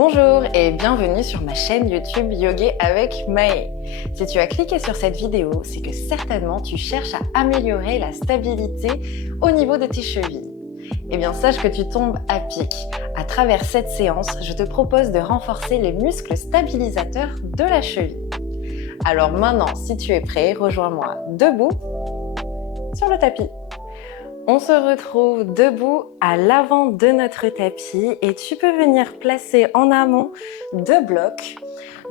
Bonjour et bienvenue sur ma chaîne YouTube Yoga avec Maë. Si tu as cliqué sur cette vidéo, c'est que certainement tu cherches à améliorer la stabilité au niveau de tes chevilles. Eh bien, sache que tu tombes à pic. À travers cette séance, je te propose de renforcer les muscles stabilisateurs de la cheville. Alors maintenant, si tu es prêt, rejoins-moi debout sur le tapis. On se retrouve debout à l'avant de notre tapis et tu peux venir placer en amont deux blocs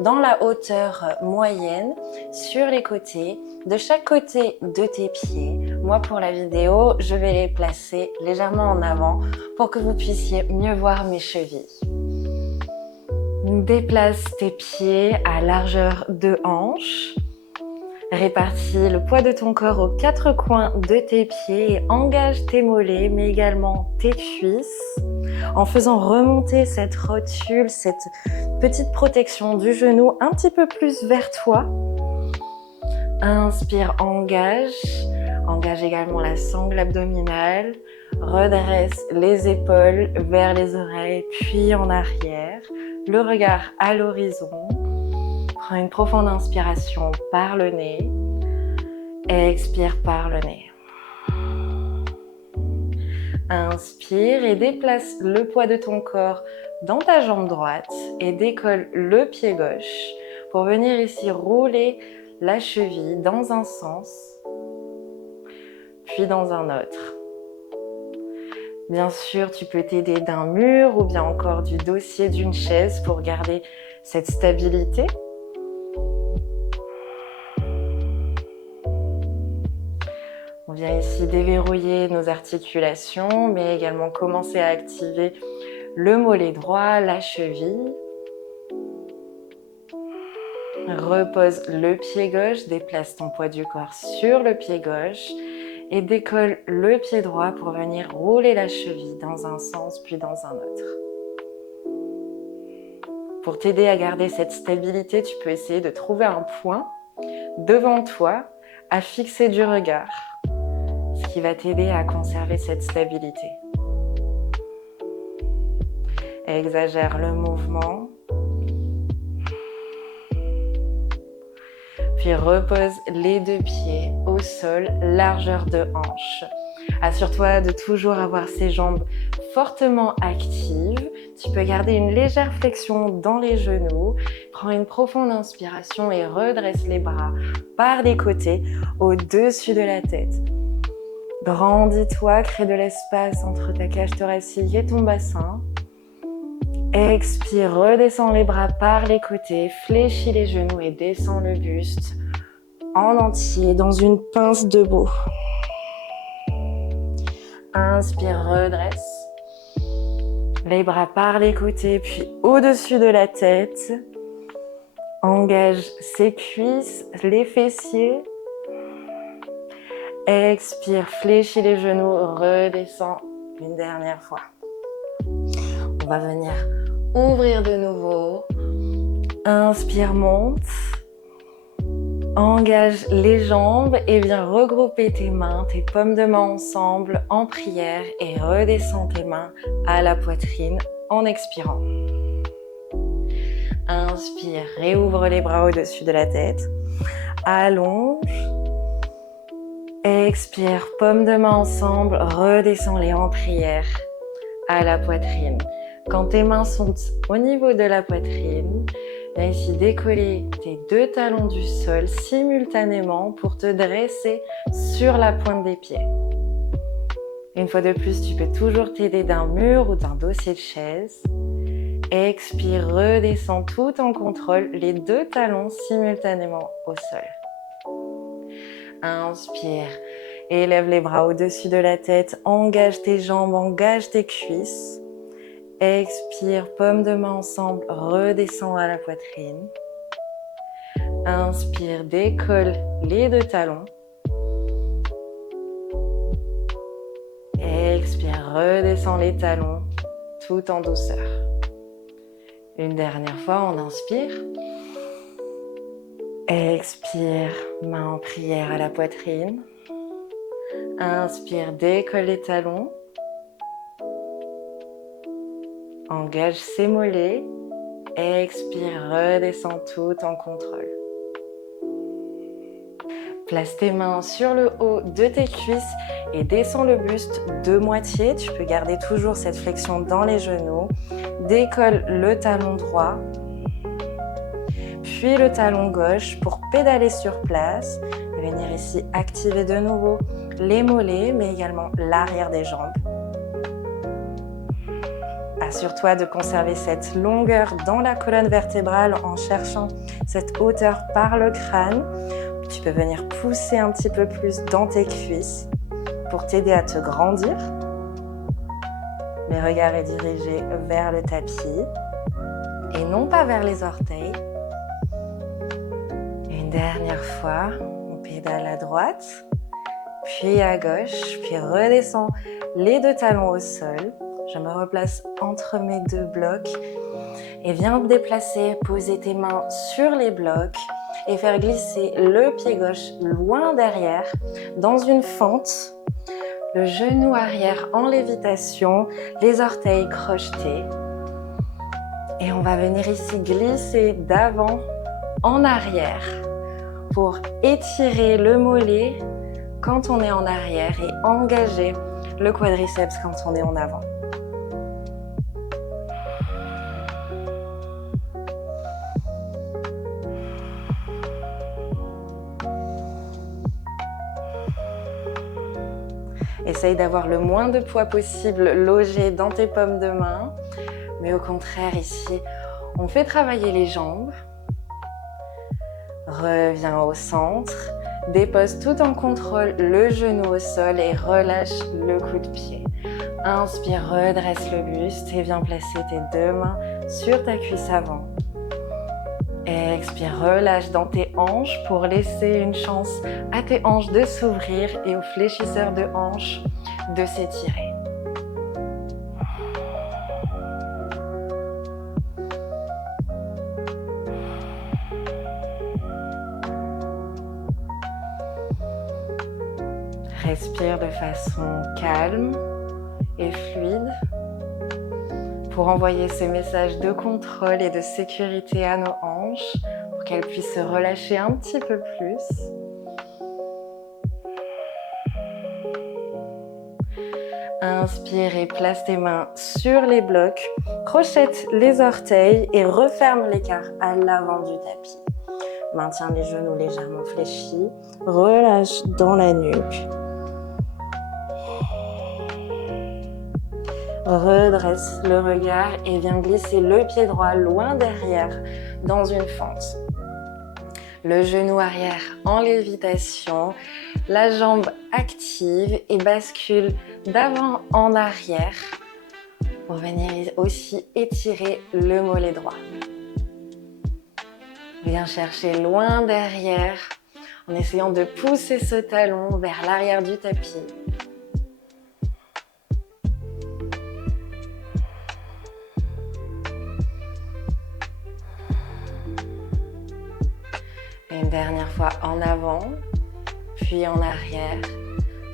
dans la hauteur moyenne sur les côtés, de chaque côté de tes pieds. Moi, pour la vidéo, je vais les placer légèrement en avant pour que vous puissiez mieux voir mes chevilles. Déplace tes pieds à largeur de hanche. Répartis le poids de ton corps aux quatre coins de tes pieds et engage tes mollets, mais également tes cuisses, en faisant remonter cette rotule, cette petite protection du genou un petit peu plus vers toi. Inspire, engage également la sangle abdominale, redresse les épaules vers les oreilles, puis en arrière, le regard à l'horizon. Prends une profonde inspiration par le nez. Expire par le nez. Inspire et déplace le poids de ton corps dans ta jambe droite et décolle le pied gauche pour venir ici rouler la cheville dans un sens, puis dans un autre. Bien sûr, tu peux t'aider d'un mur ou bien encore du dossier d'une chaise pour garder cette stabilité. On vient ici déverrouiller nos articulations, mais également commencer à activer le mollet droit, la cheville. Repose le pied gauche, déplace ton poids du corps sur le pied gauche et décolle le pied droit pour venir rouler la cheville dans un sens puis dans un autre. Pour t'aider à garder cette stabilité, tu peux essayer de trouver un point devant toi à fixer du regard, ce qui va t'aider à conserver cette stabilité. Exagère le mouvement. Puis repose les deux pieds au sol, largeur de hanche. Assure-toi de toujours avoir ces jambes fortement actives. Tu peux garder une légère flexion dans les genoux. Prends une profonde inspiration et redresse les bras par les côtés au-dessus de la tête. Grandis-toi, crée de l'espace entre ta cage thoracique et ton bassin. Expire, redescends les bras par les côtés, fléchis les genoux et descends le buste en entier dans une pince debout. Inspire, redresse. Les bras par les côtés puis au-dessus de la tête. Engage ses cuisses, les fessiers. Expire, fléchis les genoux, redescends une dernière fois. On va venir ouvrir de nouveau. Inspire, monte. Engage les jambes et viens regrouper tes mains, tes paumes de main ensemble en prière et redescends tes mains à la poitrine en expirant. Inspire, réouvre les bras au-dessus de la tête. Allonge. Expire, paumes de main ensemble, redescends-les en prière à la poitrine. Quand tes mains sont au niveau de la poitrine, viens ici décoller tes deux talons du sol simultanément pour te dresser sur la pointe des pieds. Une fois de plus, tu peux toujours t'aider d'un mur ou d'un dossier de chaise. Expire, redescends tout en contrôle les deux talons simultanément au sol. Inspire, élève les bras au-dessus de la tête, engage tes jambes, engage tes cuisses. Expire, paumes de main ensemble, redescends à la poitrine. Inspire, décolle les deux talons. Expire, redescends les talons tout en douceur. Une dernière fois, on inspire. Expire, main en prière à la poitrine. Inspire, décolle les talons. Engage ses mollets. Expire, redescends tout en contrôle. Place tes mains sur le haut de tes cuisses et descends le buste de moitié. Tu peux garder toujours cette flexion dans les genoux. Décolle le talon droit, puis le talon gauche pour pédaler sur place. Et venir ici activer de nouveau les mollets, mais également l'arrière des jambes. Assure-toi de conserver cette longueur dans la colonne vertébrale en cherchant cette hauteur par le crâne. Tu peux venir pousser un petit peu plus dans tes cuisses pour t'aider à te grandir. Le regard est dirigé vers le tapis et non pas vers les orteils. Une dernière fois, on pédale à droite, puis à gauche, puis redescend les deux talons au sol. Je me replace entre mes deux blocs et viens te déplacer, poser tes mains sur les blocs et faire glisser le pied gauche loin derrière dans une fente. Le genou arrière en lévitation, les orteils crochetés. Et on va venir ici glisser d'avant en arrière pour étirer le mollet quand on est en arrière et engager le quadriceps quand on est en avant. Essaye d'avoir le moins de poids possible logé dans tes paumes de main. Mais au contraire, ici, on fait travailler les jambes. Reviens au centre. Dépose tout en contrôle le genou au sol et relâche le coup de pied. Inspire, redresse le buste et viens placer tes deux mains sur ta cuisse avant. Expire, relâche dans tes hanches pour laisser une chance à tes hanches de s'ouvrir et aux fléchisseurs de hanches de s'étirer. Respire de façon calme et fluide pour envoyer ce message de contrôle et de sécurité à nos hanches pour qu'elles puissent se relâcher un petit peu plus. Inspire et place tes mains sur les blocs, crochette les orteils et referme l'écart à l'avant du tapis. Maintiens les genoux légèrement fléchis, relâche dans la nuque. Redresse le regard et viens glisser le pied droit loin derrière dans une fente. Le genou arrière en lévitation, la jambe active et bascule d'avant en arrière pour venir aussi étirer le mollet droit. Viens chercher loin derrière en essayant de pousser ce talon vers l'arrière du tapis. Une dernière fois en avant, puis en arrière.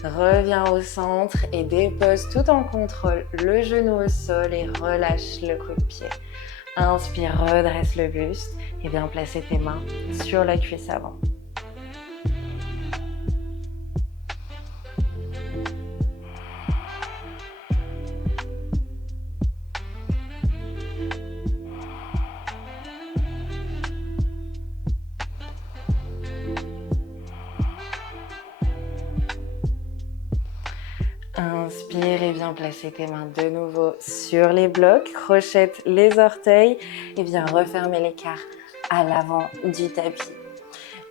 Reviens au centre et dépose tout en contrôle le genou au sol et relâche le coup de pied. Inspire, redresse le buste et viens placer tes mains sur la cuisse avant. Inspire et viens placer tes mains de nouveau sur les blocs, crochette les orteils et viens refermer l'écart à l'avant du tapis.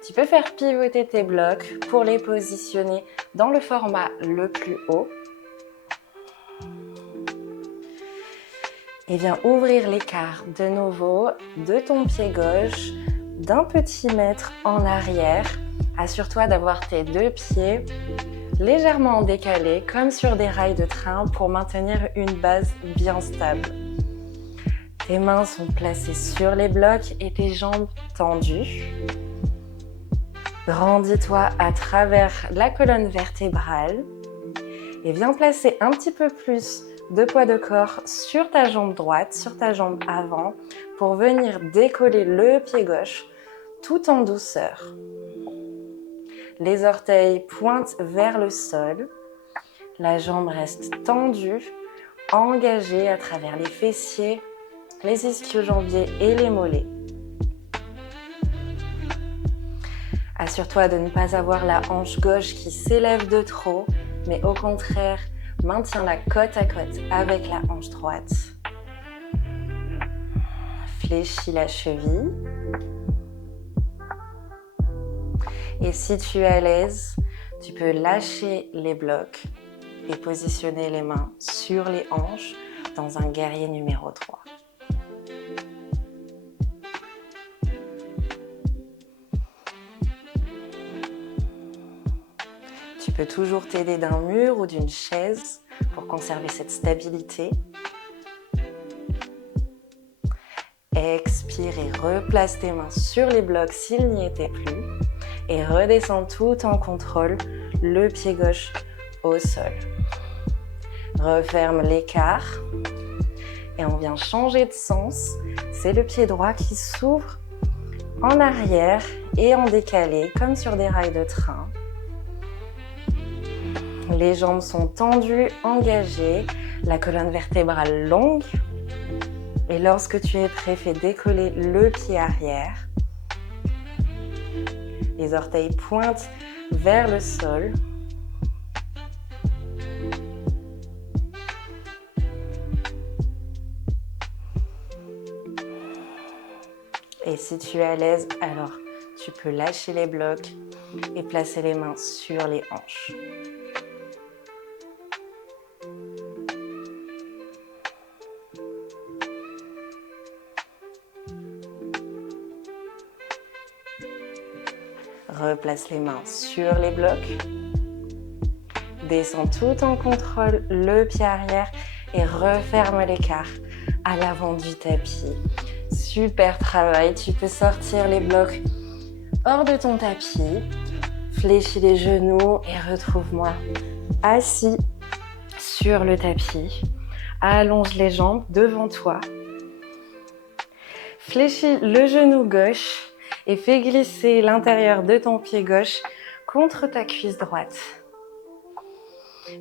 Tu peux faire pivoter tes blocs pour les positionner dans le format le plus haut. Et viens ouvrir l'écart de nouveau de ton pied gauche d'un petit mètre en arrière. Assure-toi d'avoir tes deux pieds légèrement décalés comme sur des rails de train pour maintenir une base bien stable. Tes mains sont placées sur les blocs et tes jambes tendues. Grandis-toi à travers la colonne vertébrale et viens placer un petit peu plus de poids de corps sur ta jambe droite, sur ta jambe avant pour venir décoller le pied gauche tout en douceur. Les orteils pointent vers le sol. La jambe reste tendue, engagée à travers les fessiers, les ischio-jambiers et les mollets. Assure-toi de ne pas avoir la hanche gauche qui s'élève de trop, mais au contraire, maintiens-la côte à côte avec la hanche droite. Fléchis la cheville. Et si tu es à l'aise, tu peux lâcher les blocs et positionner les mains sur les hanches dans un guerrier numéro 3. Tu peux toujours t'aider d'un mur ou d'une chaise pour conserver cette stabilité. Expire et replace tes mains sur les blocs s'il n'y était plus. Et redescends tout en contrôle le pied gauche au sol. Referme l'écart. Et on vient changer de sens. C'est le pied droit qui s'ouvre en arrière et en décalé, comme sur des rails de train. Les jambes sont tendues, engagées, la colonne vertébrale longue. Et lorsque tu es prêt, fais décoller le pied arrière. Les orteils pointent vers le sol. Et si tu es à l'aise, alors tu peux lâcher les blocs et placer les mains sur les hanches. Replace les mains sur les blocs. Descends tout en contrôle le pied arrière et referme l'écart à l'avant du tapis. Super travail, tu peux sortir les blocs hors de ton tapis. Fléchis les genoux et retrouve-moi assis sur le tapis. Allonge les jambes devant toi. Fléchis le genou gauche et fais glisser l'intérieur de ton pied gauche contre ta cuisse droite.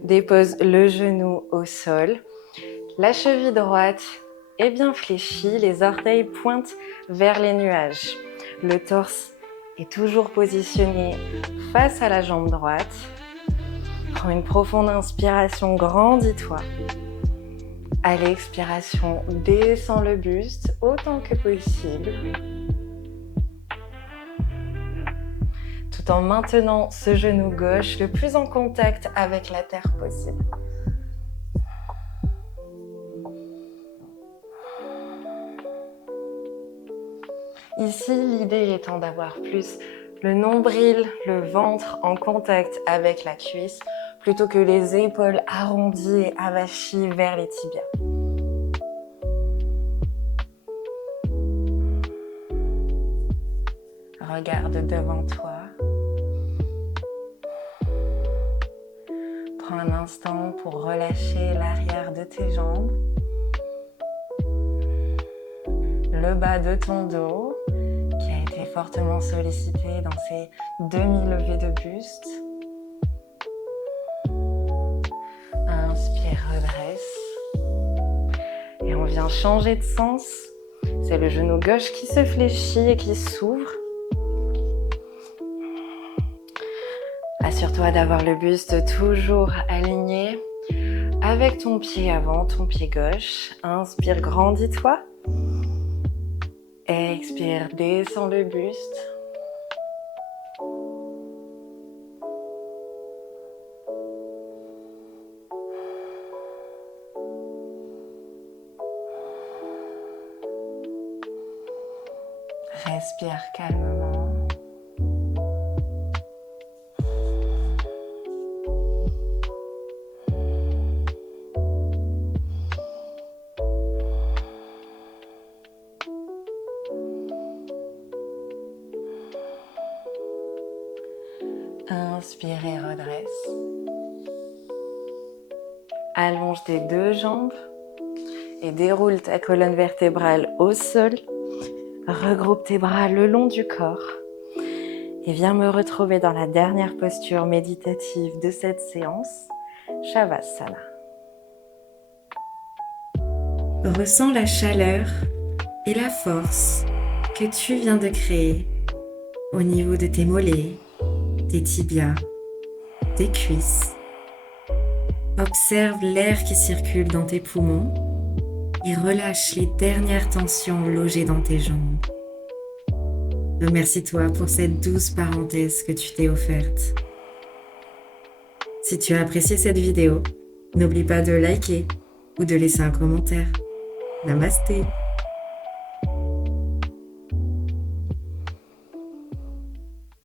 Dépose le genou au sol. La cheville droite est bien fléchie, les orteils pointent vers les nuages. Le torse est toujours positionné face à la jambe droite. Prends une profonde inspiration, grandis-toi. À l'expiration, descends le buste autant que possible. Tout en maintenant ce genou gauche le plus en contact avec la terre possible. Ici, l'idée étant d'avoir plus le nombril, le ventre en contact avec la cuisse, plutôt que les épaules arrondies et avachies vers les tibias. Regarde devant toi. Prends un instant pour relâcher l'arrière de tes jambes, le bas de ton dos qui a été fortement sollicité dans ces demi-levées de buste. Inspire, redresse. Et on vient changer de sens. C'est le genou gauche qui se fléchit et qui s'ouvre. Assure-toi d'avoir le buste toujours aligné avec ton pied avant, ton pied gauche. Inspire, grandis-toi. Expire, descends le buste. Respire calmement. Inspire et redresse. Allonge tes deux jambes et déroule ta colonne vertébrale au sol. Regroupe tes bras le long du corps et viens me retrouver dans la dernière posture méditative de cette séance, Shavasana. Ressens la chaleur et la force que tu viens de créer au niveau de tes mollets, tes tibias, tes cuisses. Observe l'air qui circule dans tes poumons et relâche les dernières tensions logées dans tes jambes. Remercie-toi pour cette douce parenthèse que tu t'es offerte. Si tu as apprécié cette vidéo, n'oublie pas de liker ou de laisser un commentaire. Namasté.